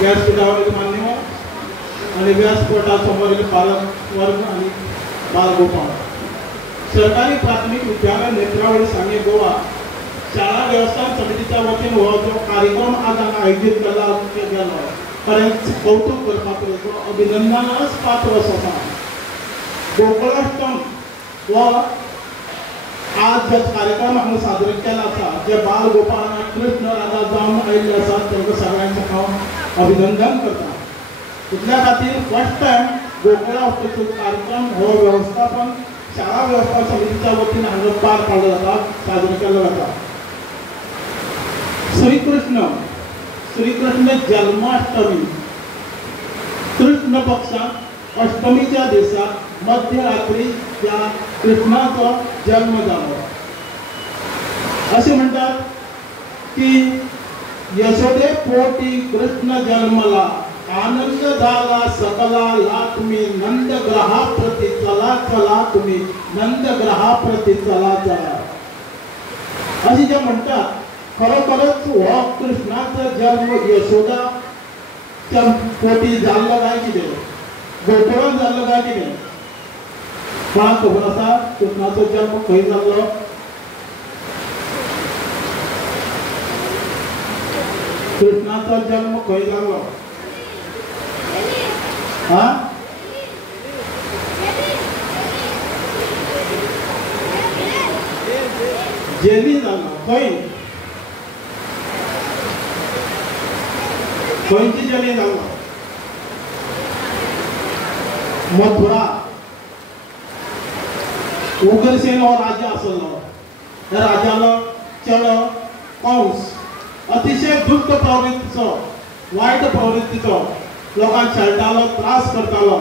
व्यासपीठावरील मान्यवर आणि व्यासपीठासमोरील पालक वर्ग आणि बालगोपाळ, सरकारी प्राथमिक विद्यालय नेत्रावळी सांगे गोवा शाळा व्यवस्थापन समितीच्या वतीने हो जो कार्यक्रम आज आयोजित केला गेलो खरेंच कौतुक करपाचो अभिनंदनास पात्र आसा. गोकुळाष्टम हो आज जो कार्यक्रम हांगा सादर केला आसा जे बाल गोपाळ आनी कृष्ण राधा जावन आयिल्ले आसात तांकां सगळ्यांचें हांव अभिनंदन करता. इतल्या खातीर फर्स्ट टायम गोकुळाष्टमीचो कार्यक्रम हो व्यवस्थापन शाळा व्यवस्थापन समितीच्या वतीन हांगा पार पाडलो जाता, सादर केलो जाता. श्रीकृष्ण जन्माष्टमी कृष्ण पक्षात अष्टमीच्या दिसा मध्यरात्री त्या कृष्णाचो जन्म जालो. असे म्हणतात की यशोदे पोटी कृष्ण जन्मला, आनंद झाला सकला तुम्ही नंद ग्रहाप्रती चला तुम्ही नंद ग्रहाप्रती चला. असे जे म्हणतात खरोखरच हो कृष्णाचा जन्म यशोदाच्या पोटी जाल्लो काय कितें, गोकुळांत जाल्लो काय कितें? कोणाक खबर आसा कृष्णाचो जन्म खंय जाल्लो? कृष्णाचो जन्म खंय जाल्लो? जेली जाल्लो. खंयची जेली जाल्लो? मथुरा. उग्रसेन हो राजा आसलो. ह्या राजालो चेडो कंस अतिशय दुष्ट प्रवृत्तीचो, वायट प्रवृत्तीचो, लोकांक छळटालो, त्रास करतालो.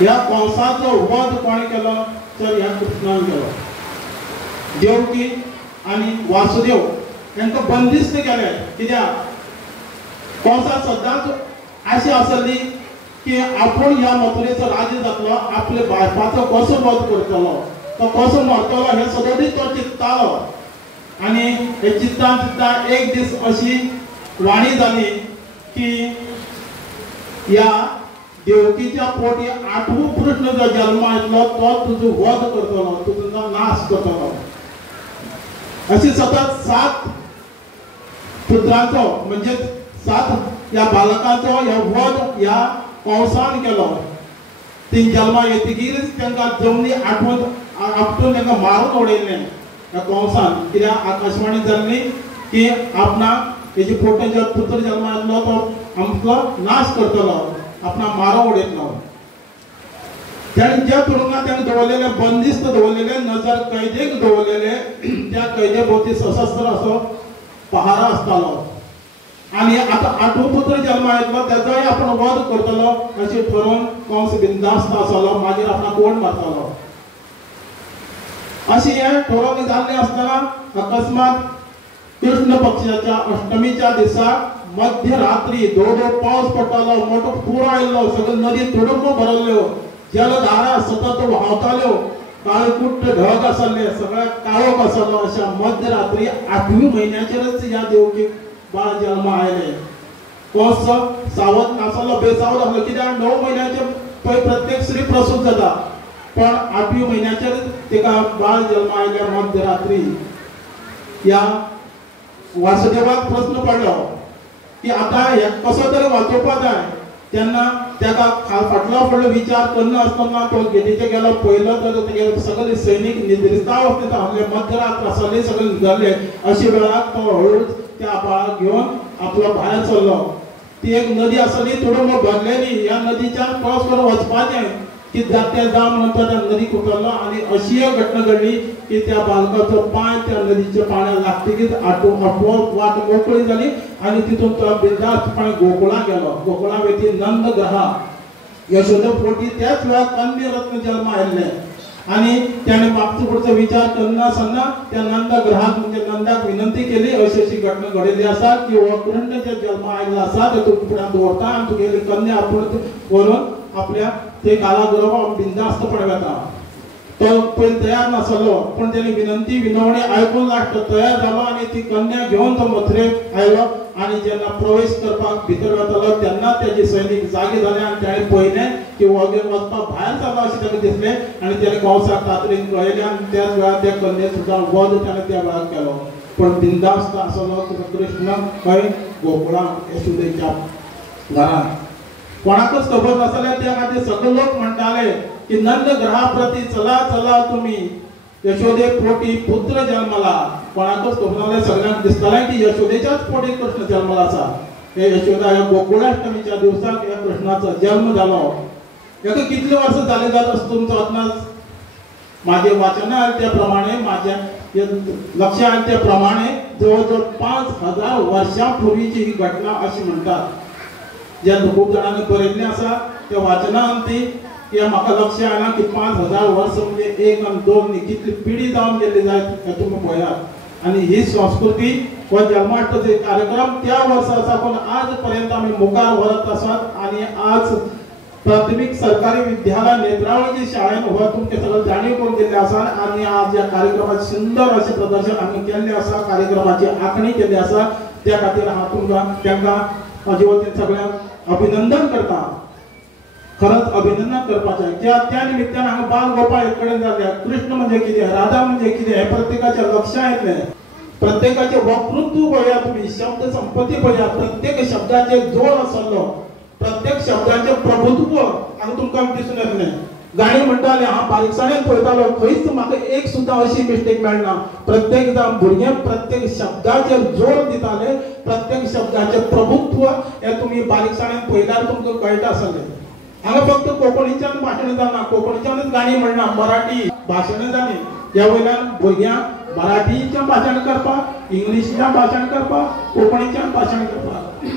ह्या कंसाचो वध कोणी केलो तर ह्या कृष्णान केलो. देवकी आणि वासुदेव यांका बंदिस्त केले. कित्याक कंसाक सदांच अशी आसली की आपूण ह्या मथुरेचो राजा जातलो, आपल्या बायपाचो कसो वध करतलो, तो कसो मरतलो हे सदांच तो चिंततालो. आणि हे चिंतता एक दीस अशी वाणी जाली की ह्या देवकीच्या पोटी 8वो कृष्ण जो जल्मा येतलो तो तुजो वध करतलो, तुजो नाश करतलो. अशी सतत 7 पुत्रांचो म्हणजे 7 या बालकांचो ह्या वध ह्या कंसान केलो. ती जल्मा येतकीरच तांकां जमनी आपटून तांकां मारून उडयलें ह्या कंसान. कित्याक आकाशवाणी जाल्ली की आपणाक तेजी पोटी जो पुत्र जल्मा येतलो तो आमचो नाश करतलो, आपणाक मारून उडयतलो. ताणें ज्या तुरुंगात ताणें दवरलेले, बंदिस्त दवरलेले, नजर कैदेक दवरलेले, त्या कैदे भोवती सशस्त्र असो पहारा आसतालो. आणि आता 8वो पुत्र जल्मा येतलो तेजोय आपण वध करतलो अशें ठरोवन कंस बिंदास्त आसलो. मागीर आपणाक कोण मारतलो अशें हें ठरोवन जाल्लें आसतना अकस्मात कृष्ण पक्षाच्या अष्टमीच्या दिसा मध्यरात्री धो पावस पडटालो, मोठो पूर आयिल्लो, सगळे नदी तुडुंब भरल्ल्यो, जलधारा सतत व्हांवताल्यो, काळकुट्ट ढग आसले, सगळ्या काळोख आसलो. अशा मध्यरात्री 8व्या म्हयन्याचेरच ह्या देवकीक बाळ जल्मा आयले. कंस सावध नासलो, बेसावध आसलो. कित्याक 9 म्हयन्याचे पळय प्रत्येक स्त्री प्रसूत जाता, पण 8व्या म्हयन्याचेर तिका बाळ जल्मा आयल्या. मध्यरात्री ह्या वासुदेवाक प्रश्न पडलो की आता हे कसो तरी वाचोवपाक जाय. तेन्ना ताका फाटलो फुडलो विचार करनासतना तो गेटीचे गेलो. पयलो तर तेगे सगळे सैनीक निद्रिस्ताव आसले, हांगे मध्यरात्र आसली, सगळे न्हिदले. अशे वेळार तो हळूच त्या बाळाक घेवन आपलो भायर सरलो. ती एक नदी आसली, तुडुंब भरलेली. ह्या नदीच्या क्रॉस करून वचपाचें की जाते जावन नंतर त्या नदीक उतरलो. आणि अशी एक घटना घडली की त्या बालकाचो पांय त्या नदीच्या पाण्यात लागतकीच आठवो वाट मोकळी जाली आणि तितून तो बिंदास्तपणे गोकुळां गेलो. गोकुळां वेती नंद ग्रहा यशोदे पोटी त्याच वेळार कन्या रत्न जल्मा आयिल्ले. आणि त्याने मागचो पुढचो विचार करनासतना त्या नंद ग्रहाक म्हणजे नंदाक विनंती केली. अशी घटना घडिल्ली आसा की हो कृष्ण जे जल्मा आयिल्लो आसा ते तूं फुड्यान दवरता आनी तुगेली कन्या आपूण व्हरून आपल्या ते काळागरोवप बिंदास्तपणे वता. तो पयलीं तयार नासलो, पण तेणी विनंती विनवणी आयकून लास्ट तयार जालो आणि ती कन्या घेवन तो मथुरेक आयलो. आणि जेन्ना प्रवेश करपाक भितर वतालो तेन्ना त्याचे सैनिक जागे झाले आणि ताणें पळयलें की वगेर वचपाक भायर सरलो अशें ताका दिसलें आणि त्याने कंसाक तातडीन कळयलें आणि त्याच वेळार त्या कन्येक सुद्दां वध ताणें त्या वेळार केलो. पण बिंदास्त आसलो कृष्ण खंय गोकुळांत यशोदेच्या घरांत. कोणाकच खबर नासले त्या खातीर सगळे लोक म्हणटाले की नंद ग्रहा प्रती चला चला तुम्ही यशोदे पोटी पुत्र जन्मला. कोणाकच खबर नासले सगळ्यांक दिसतालें की यशोदेच्याच पोटी कृष्ण जन्मला आसा. हे यशोदा ह्या गोकुळाष्टमीच्या दिवसाक ह्या कृष्णाचो जन्म जालो. हेका कितले वर्स जाले जात आसा तुमचो अदनास. माझे वाचन आले त्या प्रमाणे माझ्या लक्ष आले त्या प्रमाणे जवळजवळ 5000 वर्षां पूर्वीची ही घटना अशी म्हणतात. ज्या खूप जणांनी बरयल्लें आसा त्या वाचनांत ती की म्हाका लक्ष आयना की 5000 वर्स म्हणजे 1 आणि 2 न्ही कितली पिढी जावन गेल्ली जाय हें तुमी पळयात. आणि ही संस्कृती व जन्माष्टमीचे कार्यक्रम त्या वर्साचा पण आज पर्यंत आम्ही मुखार व्हरत आसात. आणि आज प्राथमिक सरकारी विद्यालय नेत्रावळी शाळेन हो तुमचे सगळे जाणीव करून दिल्ले आसा. आणि आज या कार्यक्रमाचे सुंदर असे प्रदर्शन आम्ही केल्ले आसा. कार्यक्रमाची आखणी केल्ली आसा. त्या खातीर हांव तुमकां तांकां म्हाजे वतीन सगळ्यांक अभिनंदन करता. खरंच अभिनंदन करपाचें. त्या निमित्तान हांगा बाल गोपाळ एक कडेन जाल्ले. कृष्ण म्हणजे कितें, राधा म्हणजे कितें हे प्रत्येकाच्या लक्षांत येतलें. प्रत्येकाचे वक्तृत्व पळया तुम्ही, शब्द संपत्ती पळया. प्रत्येक शब्दाचे जोड आसलो, प्रत्येक शब्दाचे प्रभुत्व हांगा तुमकां दिसून येतलें. गाणी म्हणटाले हांव बारीकसाणेन पळयतालो खंयच म्हाका एक सुद्दां अशी मिस्टेक मेळना. प्रत्येक जाण भुरगे प्रत्येक शब्दाचे जोड दिताले. प्रत्येक शब्दाचे प्रभुत्व हे तुमी बारीकसाणेन पळयल्यार तुमकां कळटा आसलें. हांगा फक्त कोंकणीच्यान भाशण जाना, कोंकणीच्यानच गाणी म्हणना, मराठी भाशण जाली. ह्या वयल्यान भुरग्यांक मराठीच्यान भाशण करपाक, इंग्लिशीच्यान भाशण करपाक, कोंकणीच्यान भाशण करपाक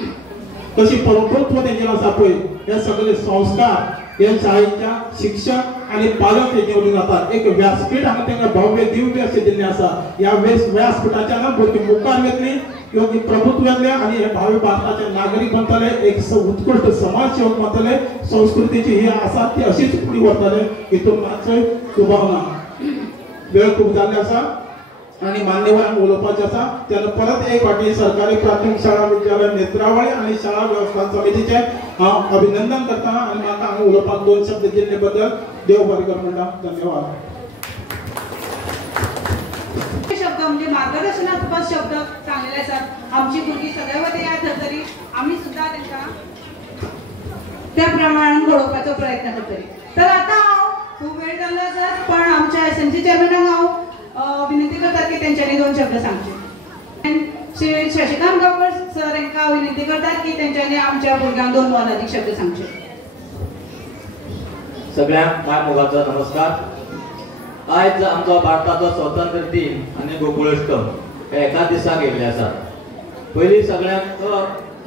कशी प्रभुत्व तेंचेर आसा पळय. हे सगळे संस्कार हे शाळेच्या शिक्षक आणि पालक हेजेवरून जातात. एक व्यासपीठ हांगा तांकां भव्य दिव्य अशें दिल्लें आसा. ह्या व्यासपीठाच्यान भुरगीं मुखार येतलीं, योग्य प्रभुत्व येतलें आणि हे भावी भारताचे नागरीक बनतले, एक उत्कृष्ट समाजसेवक बनतले. संस्कृतीची ही आसा ती अशीच फुडें व्हरतले हितून मात्शें शुभकामना. वेळ खूप जाल्ली आसा आणि मान्यवरांक उलोवपाचें आसा. तेन्ना परत एक फावटी सरकारी प्राथमीक शाळा विद्यालय नेत्रावळी आणि शाळा वेवस्थापन समितीचे हांव अभिनंदन करता. आणि म्हाका हांगा उलोवपाक 2 शब्द दिल्ले बद्दल देव बरें कर म्हणटा. धन्यवाद. शब्द म्हणजे मार्गदर्शनात्मक शब्द सांगलेले आसात. आमची भुरगीं सदैव तयार जातली, आमी सुद्दां तांकां त्या प्रमाणान घडोवपाचो प्रयत्न करतली. तर आता हांव खूप वेळ जाल्लो आसा पण आमच्या एसएमसी चेअरमॅनाक हांव विनंती करता की तेंच्यांनी 2 शब्द सांगचे. श्री शशिकांत गांवकर सर हांकां विनंती करतात की तेंच्यांनी आमच्या भुरग्यांक 2 वा अधिक शब्द सांगचे. सगळ्यांक मायमोगाचो नमस्कार. आज आमचो भारताचो स्वातंत्र्य दिन आनी गोकुळाष्टम हे एका दिसाक येयल्ले आसा. पयलीं सगळ्यांक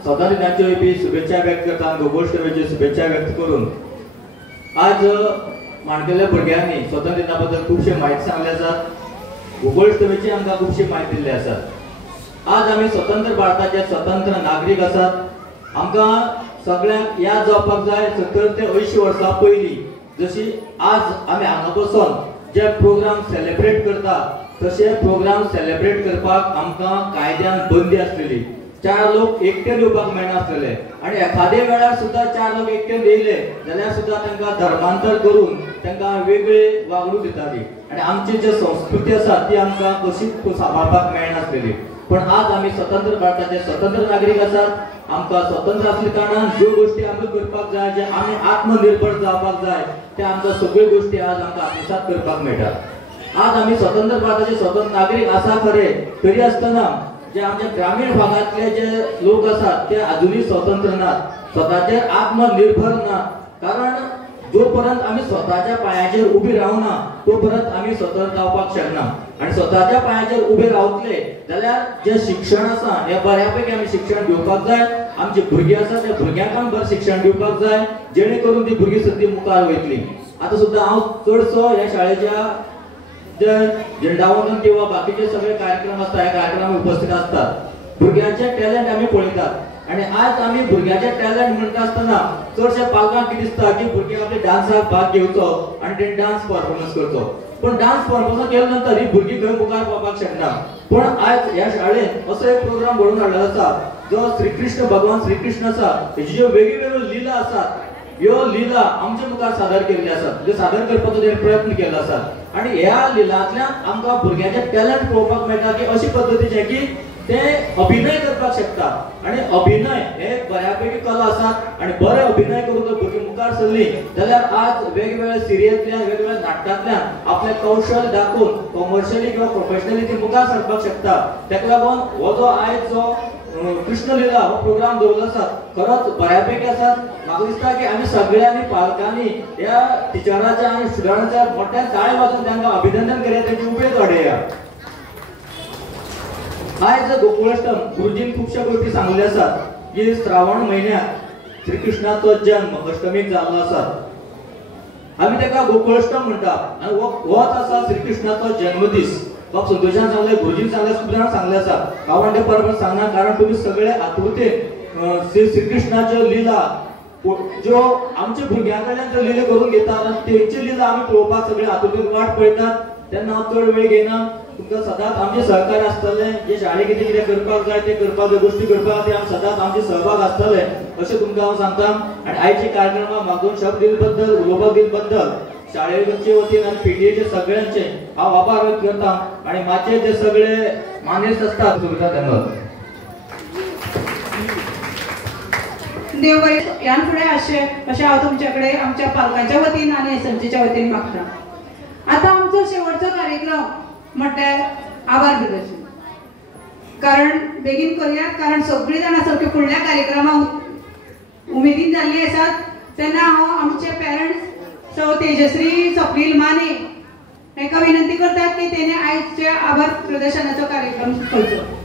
स्वातंत्र्य दिनाच्यो बी शुभेच्छा व्यक्त करता आनी गोकुळाष्टमीच्यो शुभेच्छा व्यक्त करून आज माणकेल्या भुरग्यांनी स्वातंत्र्य दिना बद्दल खुबशे म्हायती सांगले आसात. गोकुळाष्टमीची आमकां खुबशी म्हायती दिल्ली आसा. आज आमी स्वतंत्र भारताचे स्वतंत्र नागरीक आसात. आमकां सगळ्यांक याद जावपाक जाय 70 ते 80 वर्सां पयलीं जशी आज आमी हांगा बसून जे प्रोग्राम सेलिब्रेट करता तशे प्रोग्राम सेलिब्रेट करपाक आमकां कायद्यान बंदी आसलेली. 4 लोक एकटेन येवपाक मेळनासलेले आणि एखादे वेळार सुद्दां 4 लोक एकटेन येयले जाल्यार सुद्दां तांकां धर्मांतर करून तांकां वेगळी वागणूक दिताली. आणि आमची जी संस्कृती आसा ती आमकां कशीच सांबाळपाक मेळनासलेली. पण आज आमी स्वतंत्र भारताचे स्वतंत्र नागरीक आसात. आमकां स्वतंत्र आसले कारणान ज्यो गोष्टी आमी करपाक जाय, जे आमी आत्मनिर्भर जावपाक जाय त्या आमकां सगळ्यो गोष्टी आज आमकां आत्मसात करपाक मेळटात. आज आमी स्वतंत्र भारताचे स्वतंत्र नागरीक आसा खरे, तरी आसतना जे आमच्या ग्रामीण भागातले जे लोक आसात ते अजूनही स्वतंत्र नात, स्वतःचेर आत्मनिर्भर नात. कारण जोपर्यंत आम्ही स्वतःच्या पायाचेर उभी रावना तोपर्यंत आम्ही स्वतंत्र जावपाक शकना. आणि स्वतःच्या पायाचेर उभे रावतले जाल्यार जे शिक्षण आसा हे बऱ्यापैकी आमी शिक्षण घेवपाक जाय. आमची भुरगीं आसा त्या भुरग्यांक आमी बरें शिक्षण दिवपाक जाय जेणे करून ती भुरगीं सद्दी मुखार वयतली. आता सुद्दां हांव चडसो ह्या शाळेच्या जे झेंडावंदन किंवा बाकीचे सगळे कार्यक्रम आसता ह्या कार्यक्रमाक उपस्थित असतात. भुरग्यांचे टॅलेंट आमी पळयतात आणि आज आमी भुरग्यांचे टॅलेंट म्हणटा आसतना चडशे पालकांक कितें दिसता की भुरगे आपले डान्साक भाग घेवचो आणि ते डान्स परफॉर्मन्स करचो. पण डान्स परफॉर्मन्स केल्या नंतर ही भुरगीं खंय मुखार पावपाक शकना. पण आज ह्या शाळेन असो एक प्रोग्राम घडोवन हाडलेलो आसा जो श्रीकृष्ण भगवान श्रीकृष्ण आसा तेजी ज्यो वेगवेगळ्यो लीला आसात ह्यो लीला आमच्या मुखार सादर केल्ली आसात, जे सादर करपाचो तेणे प्रयत्न केलो आसा आणि ह्या लिलांतल्यान आमकां भुरग्यांचे टॅलंट पळोवपाक मेळटा की अशे पद्दतीचे की ते अभिनय करपाक शकतात आणि अभिनय हे बऱ्यापैकी कला आसात आणि बरे अभिनय करून जर भुरगीं मुखार सरली जाल्यार आज वेगवेगळ्या सिरियल्यांतल्यान वेगवेगळ्या नाटकांतल्यान आपले कौशल दाखोवन कमर्शियली किंवा प्रोफेशनली ती मुखार सरपाक शकतात। ताका लागून हो जो आयज जो कृष्ण लीला हो प्रोग्राम दवरलो आसा खरोच बऱ्यापैकी आसा। म्हाका दिसता की आमी सगळ्यांनी पालकांनी ह्या टिचराच्या आनी स्टुडंटाच्या मोठ्यान ताळे वाजोवन तांकां अभिनंदन करया, तांची उमेद वाडया। आयज गोकुळाष्टम गुरुजीन खूपशा गोष्टी सांगल्यो आसात की श्रावण म्हयन्यात श्रीकृष्णाचो जन्म अष्टमीक जाल्लो आसा, आमी ताका गोकुळाष्टम म्हणटात आनी होच आसा श्रीकृष्णाचो जन्मदीस। बाब संतोशान सांगले, गुरुजीन सांगले, खूब जाणां सांगले आसा, हांव ते परत सांगना कारण तुमी सगळे आतुरतेन श्रीकृष्णाच्यो लीला ज्यो आमच्या भुरग्यां कडल्यान ज्यो लीला करून घेतात आनी तेंची लीला आमी पळोवपाक सगळे आतुरतेन वाट पळयतात, तेन्ना हांव चड वेळ घेयना। तुमकां सदांच आमचे सहकार्य आसतलें, जे शाळेक कितें कितें करपाक जाय ते करपाक जाय गोष्टी करपाक ते आमी सदांच आमचे सहभाग आसतले अशें तुमकां हांव सांगता। आनी आयची कार्यक्रमाक म्हाका दोन शब्द दिले बद्दल उलोवपाक दिले बद्दल शाळेचे वतीन आनी पीटीएचे सगळ्यांचे हांव आभार व्यक्त करता आनी माचे जे सगळे मानेस्त आसतात सुविधा त्यांना देव बरें ह्यान फुडें अशें हांव तुमचे आमच्या पालकांच्या वतीन आनी एसएमसीच्या वतीन मागता। आतां आमचो शेवटचो कार्यक्रम म्हटल्यार आभार प्रदर्शन, कारण बेगीन करुयात कारण सगळीं जाणां सारकी फुडल्या कार्यक्रमाक उमेदीन जाल्लीं आसात। तेन्ना हांव आमचे पेरंट्स सौ तेजश्री स्वप्नील माने हांकां विनंती करतात की तेणे आयजच्या आभार प्रदर्शनाचो कार्यक्रम करचो।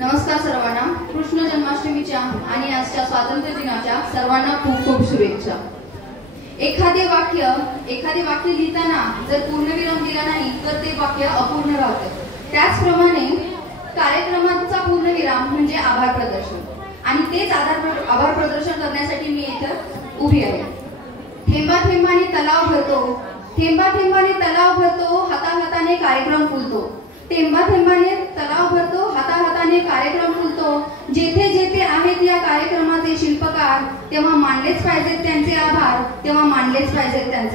नमस्कार सर्वांना। कृष्ण जन्माष्टमीच्या आणि आजच्या स्वातंत्र्य दिनाच्या सर्वांना खूप खूप शुभेच्छा। एखादे वाक्य लिहिताना जर पूर्णविराम दिला नाही तर ते वाक्य अपूर्ण राहतं। त्याचप्रमाणे कार्यक्रमाचा पूर्णविराम म्हणजे आभार प्रदर्शन आणि तेच आभार प्रदर्शन करण्यासाठी मी इथं उभी आहे। थेंबा थेंबाने तलाव भरतो, हाताहाताने कार्यक्रम फुलतो। थेंबा थेंबाने तलाव भरतो, हाताहाताने कार्यक्रम फुलतो। जेथे जेथे आहेत या कार्यक्रमाचे शिल्पकार तेव्हा मानलेच पाहिजेत त्यांचे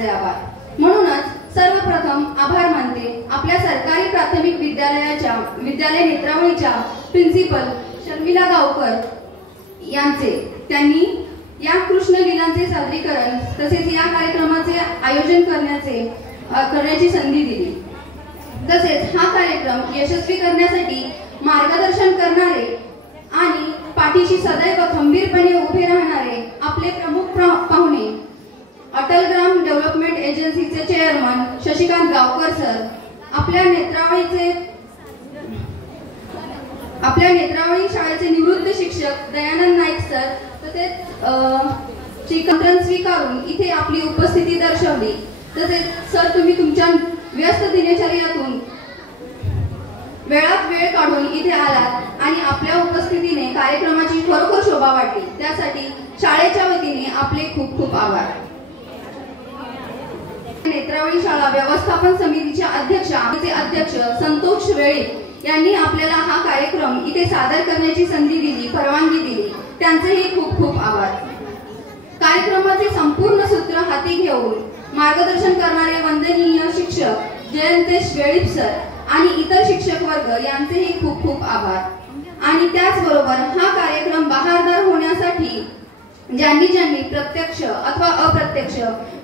आभार। म्हणूनच सर्वप्रथम आभार मानते आपल्या सरकारी प्राथमिक विद्यालय नेत्रावळीच्या प्रिन्सिपल शर्मिला गावकर यांचे। त्यांनी या कृष्ण लीलांचे सादरीकरण तसेच या कार्यक्रमाचे आयोजन करण्याची संधी दिली। तसेच हा कार्यक्रम यशस्वी करण्यासाठी मार्गदर्शन करणारे आणि पाठीशी सदैव खंबीरपणे उभे राहणारे आपले प्रमुख पाहुणे अटल ग्राम डेव्हलपमेंट एजन्सीचे चेअरमन शशिकांत गावकर सर, आपल्या नेत्रावळी शाळेचे निवृत्त शिक्षक दयानंद नाईक सर, तसेच शिक्षण स्वीकारून इथे आपली उपस्थिती दर्शवली। तसेच सर तुम्ही तुमच्या व्यस्त दिनचर्यातून वेळात वेळ काढून इथे आलात आणि आपल्या उपस्थितीने कार्यक्रमाची खरोखर शोभा वाढली, त्यासाठी शाळेच्या वतीने आपले खूप खूप आभार। नेत्रावळी शाळा व्यवस्थापन समितीच्या अध्यक्ष संतोष वेळे यांनी आपल्याला हा कार्यक्रम इथे सादर करण्याची संधी दिली, परवानगी दिली, त्यांचेही खूप खूप आभार। कार्यक्रमाचे संपूर्ण सूत्र हाती घेऊन मार्गदर्शन करणारे वंदनीय शिक्षक जयंतेश वेळीप सर आणि इतर शिक्षक वर्ग यांचेही खूप खूप आभार। आणि त्याचबरोबर हा कार्यक्रम बहारदार होण्यासाठी ज्यांनी प्रत्यक्ष अथवा अप्रत्यक्ष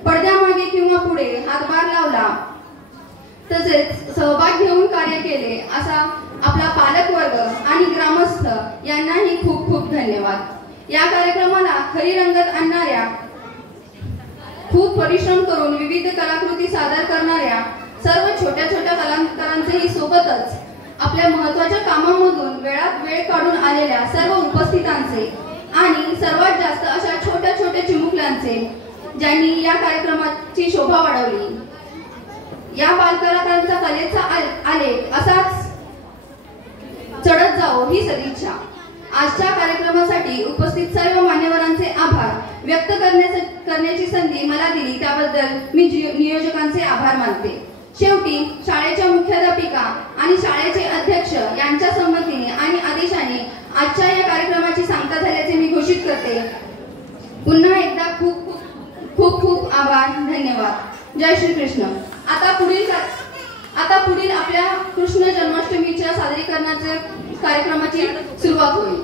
पडद्यामागे किंवा पुढे हातभार लावला तसेच सहभाग घेऊन कार्य केले असा आपला पालक वर्ग आणि ग्रामस्थ यांनाही खूप खूप धन्यवाद। या कार्यक्रमाला खरी रंगत आणणाऱ्या, खूप परिश्रम करून विविध कलाकृती सादर करणाऱ्या सर्व छोट्या कलाकारांचेही सोबतच आपल्या महत्त्वाच्या कामांमधून वेळात वेळ काढून आलेल्या सर्व उपस्थितांचे आणि सर्वात जास्त अशा छोट्या छोट्या चिमुकल्यांचे ज्यांनी या कार्यक्रमाची शोभा वाढवली। या बालकलाकारांचा कलेचा आलेख असाच चढत जावो ही सदिच्छा। आजच्या कार्यक्रमासाठी उपस्थित सर्व मान्यवरांचे आभार व्यक्त करण्याची संधी मला दिली त्याबद्दल मी नियोजकांचे आभार मानते। शेवटी शाळेच्या मुख्याध्यापिका आणि शाळेचे अध्यक्ष यांच्या संमतीने आणि आदेशाने आजच्या या कार्यक्रमाची सांगता झाल्याचे मी घोषित करते। पुन्हा एकदा खूप खूप आभार, धन्यवाद। जय श्री कृष्ण। आता पुढील आपल्या कृष्ण जन्माष्टमीच्या सादरीकरणाच्या कार्यक्रमाची सुरुवात होईल।